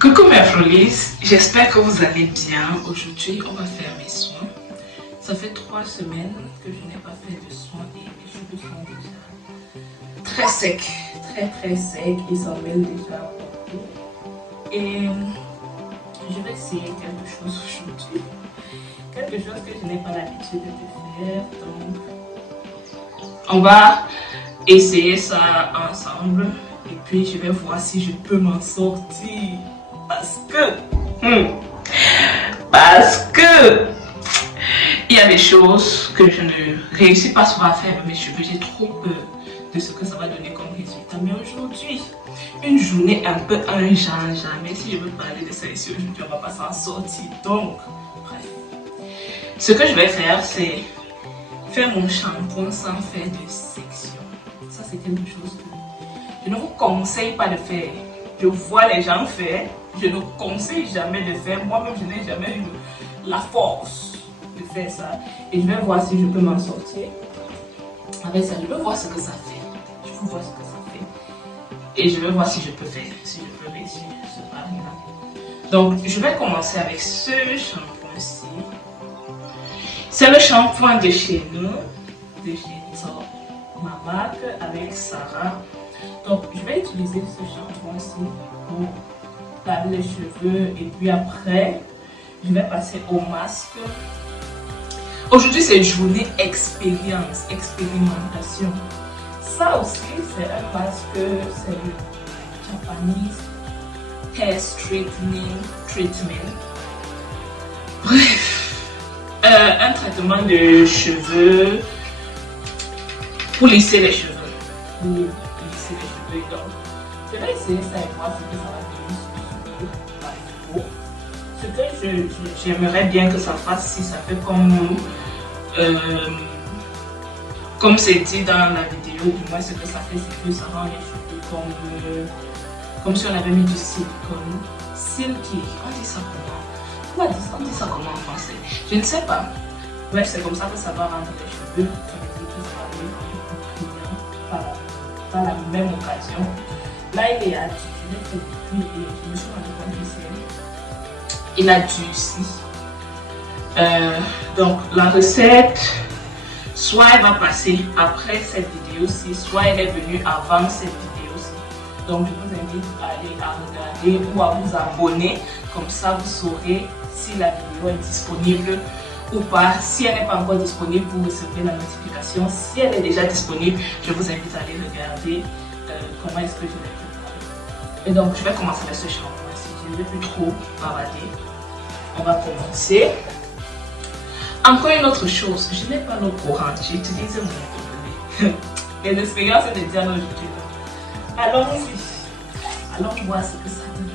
Coucou mes Frolies, j'espère que vous allez bien. Aujourd'hui, on va faire mes soins. Ça fait 3 semaines que je n'ai pas fait de soins et mes cheveux sont déjà très secs, très secs. Ils s'en mêlent déjà partout. Et je vais essayer quelque chose aujourd'hui. Quelque chose que je n'ai pas l'habitude de faire. Donc, on va essayer ça ensemble. Et puis, je vais voir si je peux m'en sortir. Parce que il y a des choses que je ne réussis pas souvent à faire, mais j'ai trop peur de ce que ça va donner comme résultat. Mais aujourd'hui, une journée un peu un jamais. Si je veux parler de ça ici aujourd'hui, on va pas s'en sortir. Donc, bref. Ce que je vais faire, c'est faire mon shampoing sans faire de section. Ça, c'est quelque chose que je ne vous conseille pas de faire. Je vois les gens faire. Je ne conseille jamais de faire. Moi-même, je n'ai jamais eu la force de faire ça. Et je vais voir si je peux m'en sortir. Avec ça, je vais voir ce que ça fait. Je vais voir ce que ça fait. Et je vais voir si je peux faire, si je peux réussir ce pari-là. Donc, je vais commencer avec ce shampoing-ci. C'est le shampoing de chez nous, de chez Top, ma marque, avec Sarah. Donc, je vais utiliser ce shampoing-ci pour laver les cheveux et puis après, je vais passer au masque. Aujourd'hui, c'est une journée expérience, expérimentation. Ça aussi, c'est un masque, c'est le Japanese Hair Straightening Treatment. Bref, un traitement de cheveux pour lisser les cheveux. Pour lisser les cheveux. Donc, je vais essayer ça et voir ce que ça va donner sur le cheveu. Ce que j'aimerais bien que ça fasse, si ça fait comme c'est dit dans la vidéo, du moins ce que ça fait, c'est que ça rend les cheveux comme si on avait mis du silicone. Silky, on dit ça comment? On dit ça comment en français? Je ne sais pas. Bref, c'est comme ça que ça va rendre les cheveux. Ça veut dire que ça va les rendre plus par la même occasion. Là, il est à je l'ai fait depuis et je me suis rendu compte que il a durci. Donc la recette, soit elle va passer après cette vidéo-ci, soit elle est venue avant cette vidéo-ci. Donc je vous invite à aller à regarder ou à vous abonner. Comme ça, vous saurez si la vidéo est disponible ou pas. Si elle n'est pas encore disponible, vous recevrez la notification. Si elle est déjà disponible, je vous invite à aller regarder comment est-ce que je l'ai préparé. Et donc, je vais commencer avec ce shampoing. Si je ne vais plus trop bavarder, on va commencer. Encore une autre chose, je n'ai pas l'eau courante, j'utilise mon eau. Et l'expérience est de dire non, j'utilise. Allons-y. Allons voir ce que ça donne.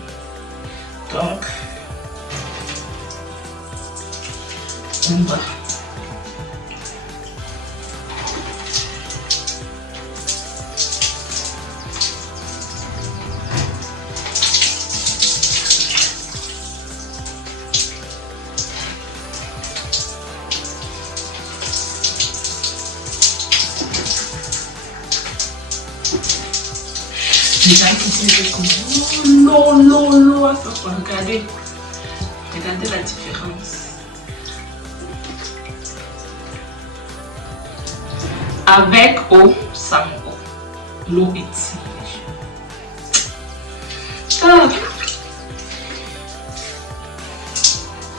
Donc, on va. Les gens qui disent comme l'eau à chaque fois. Regardez la différence. Avec eau, sans eau. L'eau est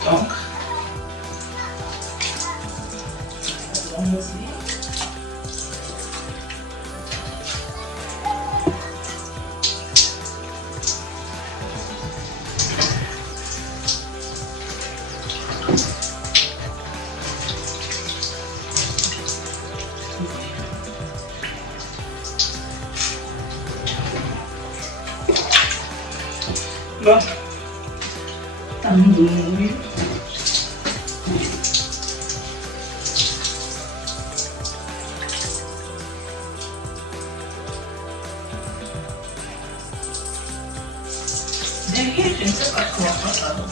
donc, allons-y. Bon, temps de mourir. Derrière, je ne sais pas comment ça va.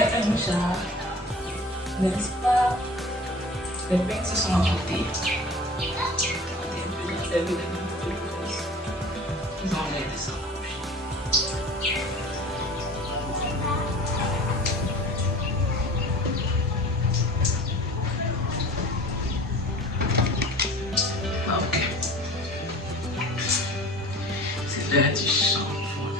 après un jar, n'est-ce pas? Les pains se sont emportés. Ils ont l'air de ça. Ok. C'est l'heure du shampoing.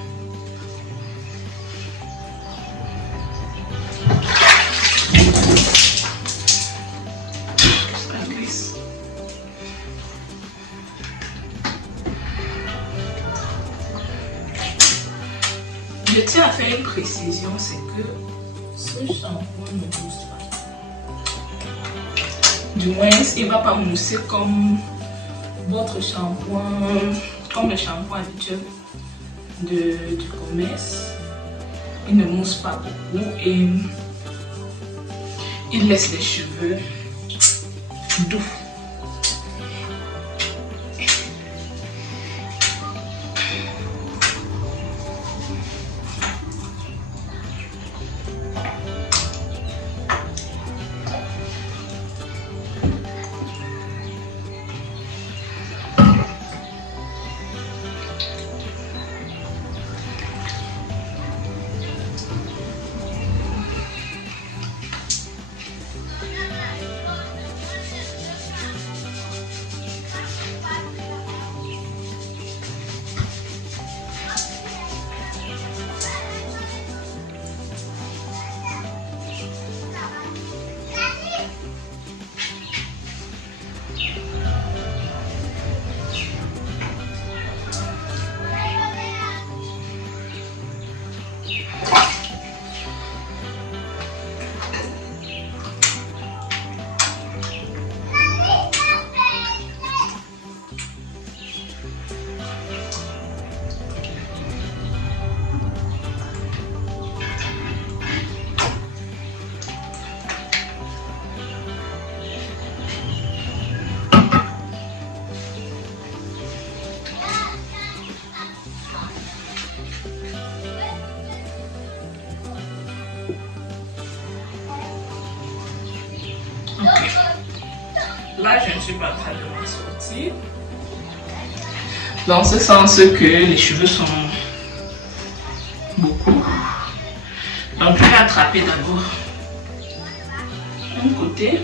Ça glisse. Je tiens à faire une précision, c'est que ce shampoing ne mousse pas. Du moins, il ne va pas mousser comme votre shampoing, comme le shampoing habituel du commerce. Il ne mousse pas beaucoup et il laisse les cheveux doux. Là, je ne suis pas en train de m'en sortir. Dans ce sens que les cheveux sont beaucoup. Donc, je vais attraper d'abord un côté.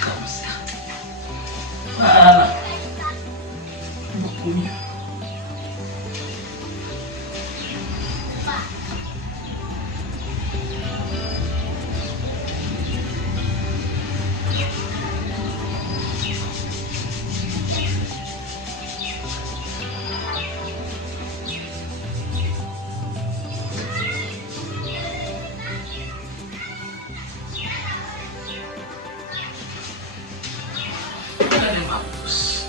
Comme ça. Voilà. Beaucoup mieux. Regardez ma pousse.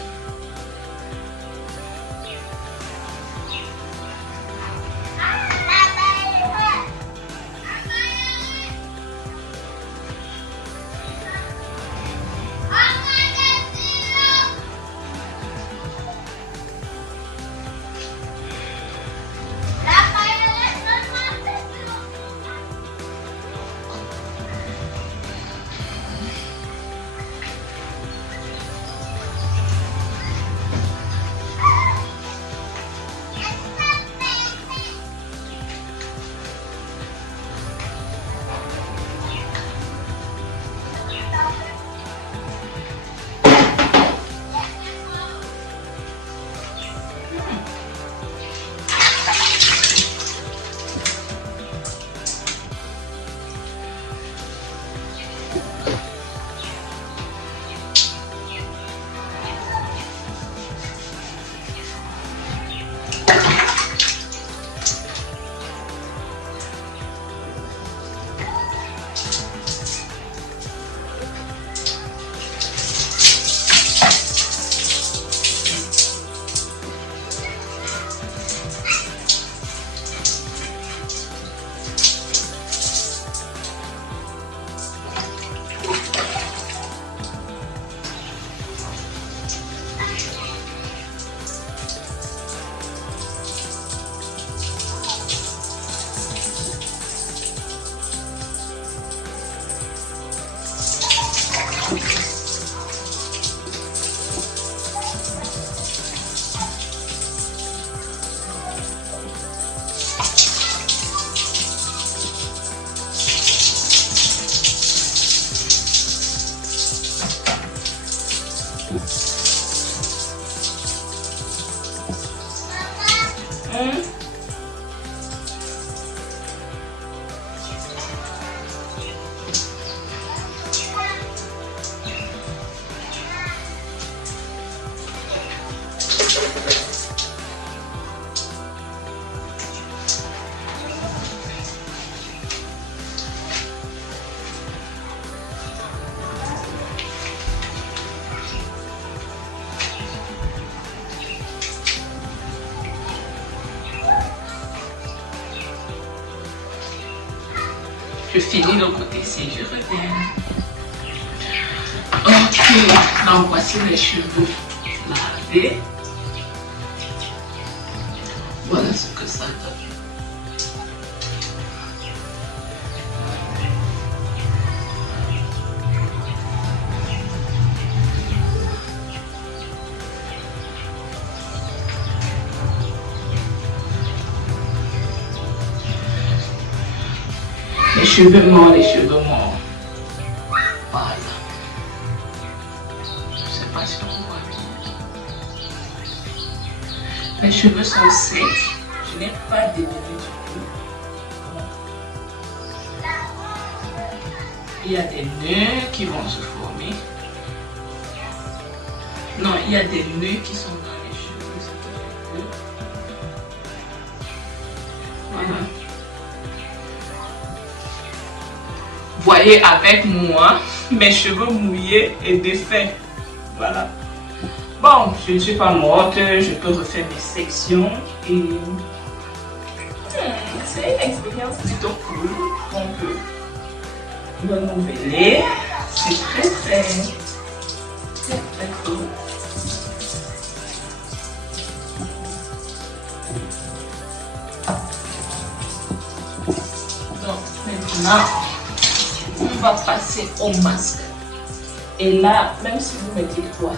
Je finis le côté-ci, je reviens. Ok, donc voici les cheveux lavés. Voilà ce que ça donne. Les cheveux morts, les cheveux morts. Voilà. Je ne sais pas si on voit bien. Les cheveux sont secs. Je n'ai pas démêlé du tout. Il y a des nœuds qui vont se former. Non, il y a des nœuds qui sont dans les cheveux. Voilà. Voyez avec moi mes cheveux mouillés et défaits. Voilà. Bon, je ne suis pas morte, je peux refaire mes sections et c'est une expérience plutôt cool. On peut renouveler. C'est très cool. Donc maintenant, on va passer au masque. Et là, même si vous mettez quoi,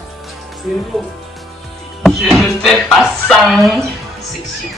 je ne fais pas 100 sections.